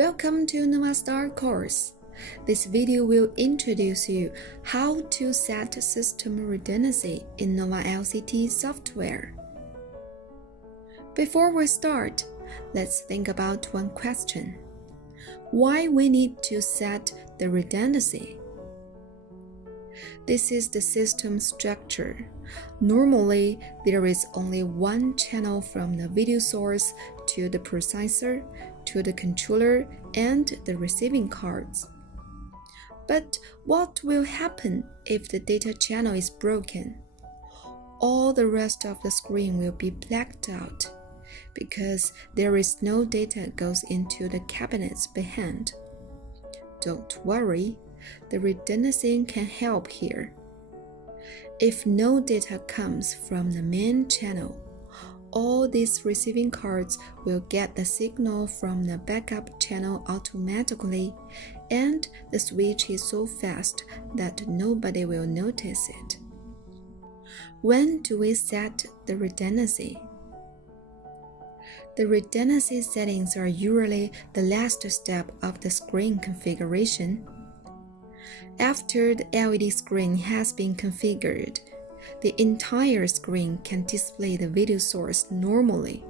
Welcome to NovaStart course. This video will introduce you how to set system redundancy in NovaLCT software. Before we start, let's think about one question. Why we need to set the redundancy? This is the system structure. Normally, there is only one channel from the video source to the processor, to the controller, and the receiving cards. But what will happen if the data channel is broken? All the rest of the screen will be blacked out because there is no data goes into the cabinets behind. Don't worry, the redundancy can help here. If no data comes from the main channel, all these receiving cards will get the signal from the backup channel automatically, and the switch is so fast that nobody will notice it. When do we set the redundancy? The redundancy settings are usually the last step of the screen configuration. After the LED screen has been configured, the entire screen can display the video source normally,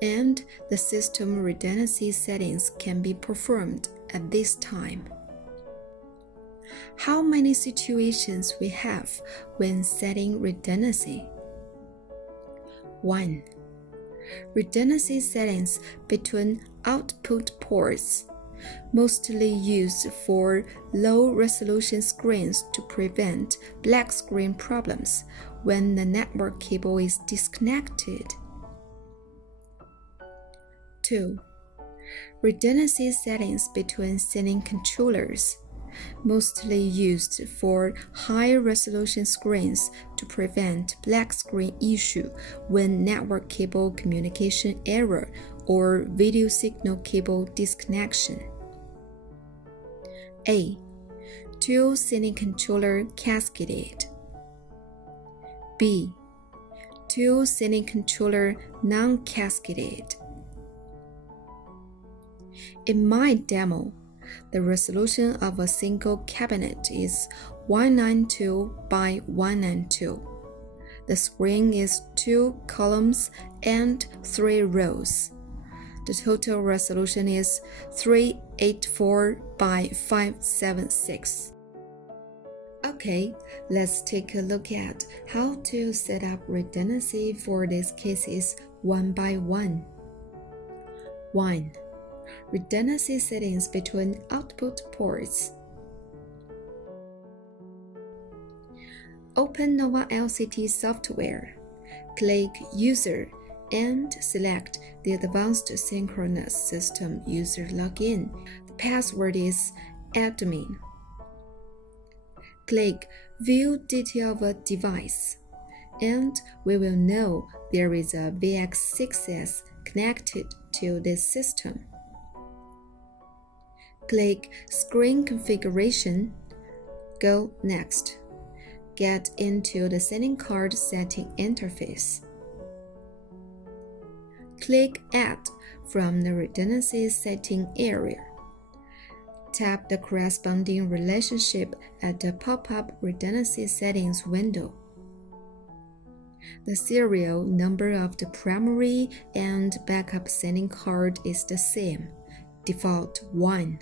and the system redundancy settings can be performed at this time. How many situations we have when setting redundancy? 1. Redundancy settings between output ports, mostly used for low-resolution screens to prevent black screen problems when the network cable is disconnected. 2. Redundancy settings between sending controllers, mostly used for high-resolution screens to prevent black screen issue when network cable communication error or video signal cable disconnection. A. Dual sending controller cascaded. B. Dual sending controller non-cascaded. In my demo, the resolution of a single cabinet is 192 by 192. The screen is 2 columns and 3 rows. The total resolution is 384 by 576. Okay, let's take a look at how to set up redundancy for these cases one by one. 1. Redundancy settings between output ports. Open NovaLCT software. Click User and select the Advanced Synchronous System User Login. The password is admin. Click View Detail of a Device, and we will know there is a VX6S connected to this system. Click Screen Configuration. Go Next. Get into the sending card setting interface. Click Add from the redundancy setting area. Tap the corresponding relationship at the pop-up redundancy settings window. The serial number of the primary and backup sending card is the same, default 1.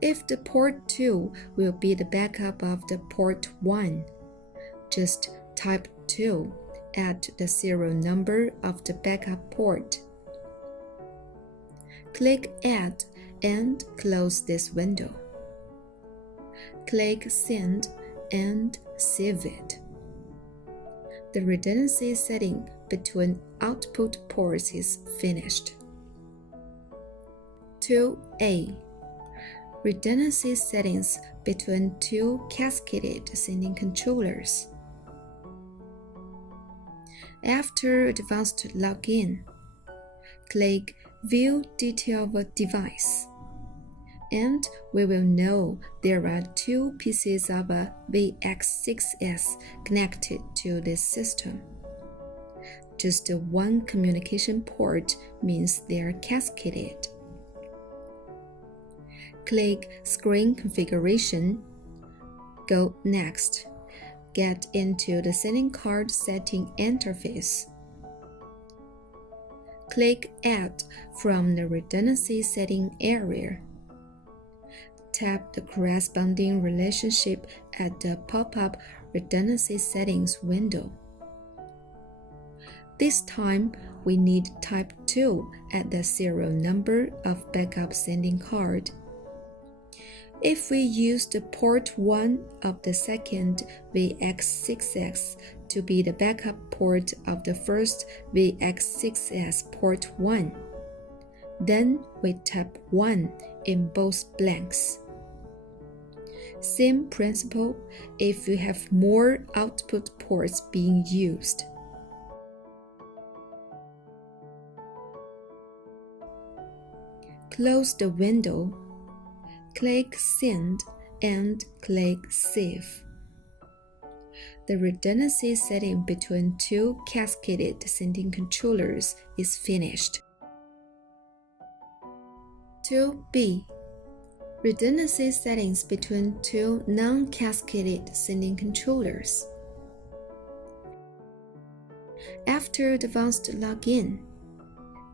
If the port 2 will be the backup of the port 1, just type 2 at the serial number of the backup port. Click Add and close this window. Click Send and save it. The redundancy setting between output ports is finished. 2A. Redundancy settings between 2 cascaded sending controllers. After Advanced Login, click View Detail of a Device, and we will know there are 2 pieces of a VX6S connected to this system. Just one communication port means they are cascaded. Click Screen Configuration. Go Next. Get into the setting card setting interface. Click Add from the Redundancy setting area. Tap the corresponding relationship at the pop-up Redundancy settings window. This time, we need type 2 at the serial number of backup sending card. If we use the port 1 of the second VX6S to be the backup port of the first VX6S port 1, then we tap 1 in both blanks. Same principle if you have more output ports being used. Close the window, click Send and click Save. The redundancy setting between two cascaded sending controllers is finished. 2B. Redundancy settings between two non-cascaded sending controllers. After advanced login,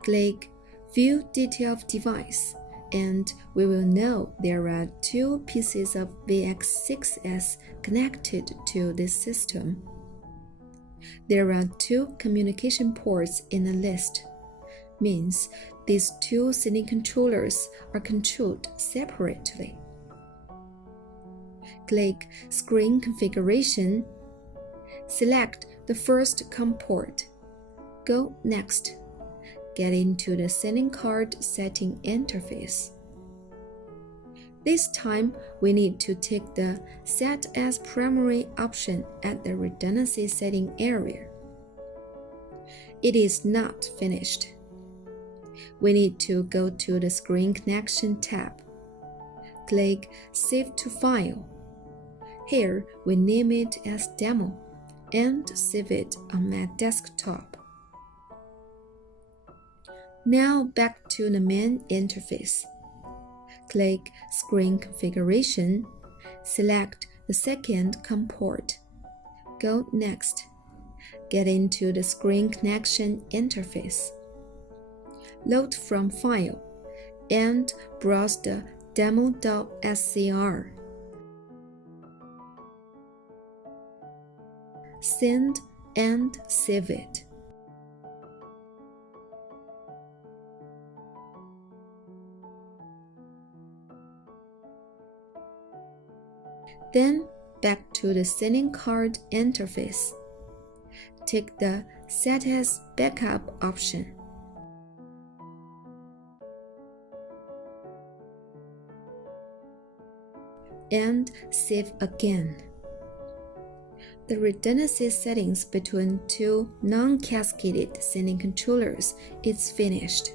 click View Detail of Device, and we will know there are two pieces of VX6S connected to this system. There are two communication ports in the list, means these two sending controllers are controlled separately. Click Screen Configuration. Select the first COM port. Go Next. Get into the sending card setting interface. This time, we need to take the Set as Primary option at the redundancy setting area. It is not finished. We need to go to the Screen Connection tab. Click Save to File. Here, we name it as Demo and save it on my desktop. Now back to the main interface. Click Screen Configuration. Select the second COM port. Go Next. Get into the Screen Connection interface. Load from File and browse the demo.scr. Send and save it. Then back to the sending card interface. Take the Set as Backup option. And save again. The redundancy settings between two non-cascaded sending controllers is finished.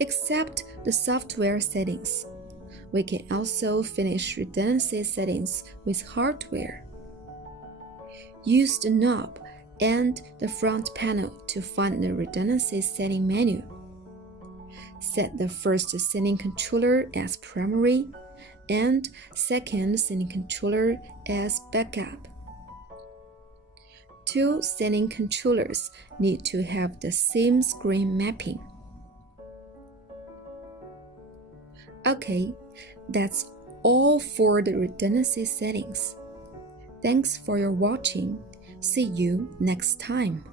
Except the software settings, we can also finish redundancy settings with hardware. Use the knob and the front panel to find the redundancy setting menu. Set the first sending controller as primary and second sending controller as backup. Two sending controllers need to have the same screen mapping. Okay, that's all for the redundancy settings. Thanks for your watching. See you next time.